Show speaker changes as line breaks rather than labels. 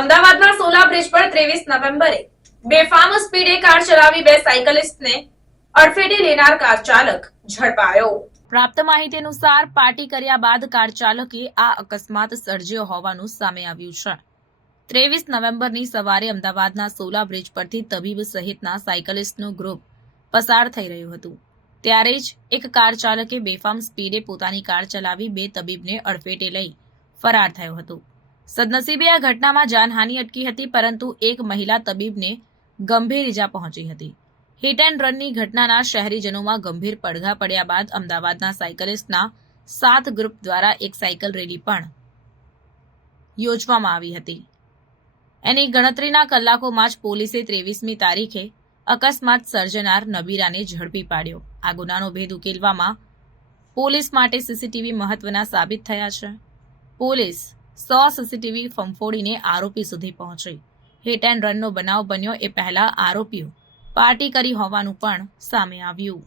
અમદાવાદના સોલા બ્રિજ પર ત્રેવીસ નવેમ્બરે બેફામ સ્પીડે કાર ચલાવી બે સાયકલિસ્ટને અડફેટે લેનાર કાર ચાલક ઝડપાયો. પ્રાપ્ત માહિતી અનુસાર પાર્ટી કર્યા બાદ કાર ચાલકે આ અકસ્માત સર્જ્યો હોવાનું સામે આવ્યું છે. ત્રેવીસ નવેમ્બરની સવારે અમદાવાદના સોલા બ્રિજ પરથી તબીબ સહિતના સાયકલિસ્ટનું ગ્રુપ પસાર થઈ રહ્યું હતું. ત્યારે જ એક કાર ચાલકે બેફામ સ્પીડે પોતાની કાર ચલાવી બે તબીબને અડફેટે લઈ ફરાર થયો હતો. સદનસીબે આ ઘટનામાં જાનહાનિ અટકી હતી, પરંતુ એક મહિલા તબીબને ગંભીર ઇજા પહોંચી હતી. હિટ એન્ડ રનની ઘટનાના શહેરીજનોમાં ગંભીર પડઘા પડ્યા બાદ અમદાવાદના સાયકલિસ્ટના સાત ગ્રુપ દ્વારા એક સાયકલ રેલી પણ યોજવામાં આવી હતી. એની ગણતરીના કલાકોમાં જ પોલીસે ત્રેવીસમી તારીખે અકસ્માત સર્જનાર નબીરાને ઝડપી પાડ્યો. આ ગુનાનો ભેદ ઉકેલવામાં પોલીસ માટે સીસીટીવી મહત્વના સાબિત થયા છે. પોલીસ સો સીસીટીવી ફંફોડીને આરોપી સુધી પહોંચી. હિટ એન્ડ રનનો બનાવ બન્યો એ પહેલા આરોપીઓ પાર્ટી કરી હોવાનું પણ સામે આવ્યું.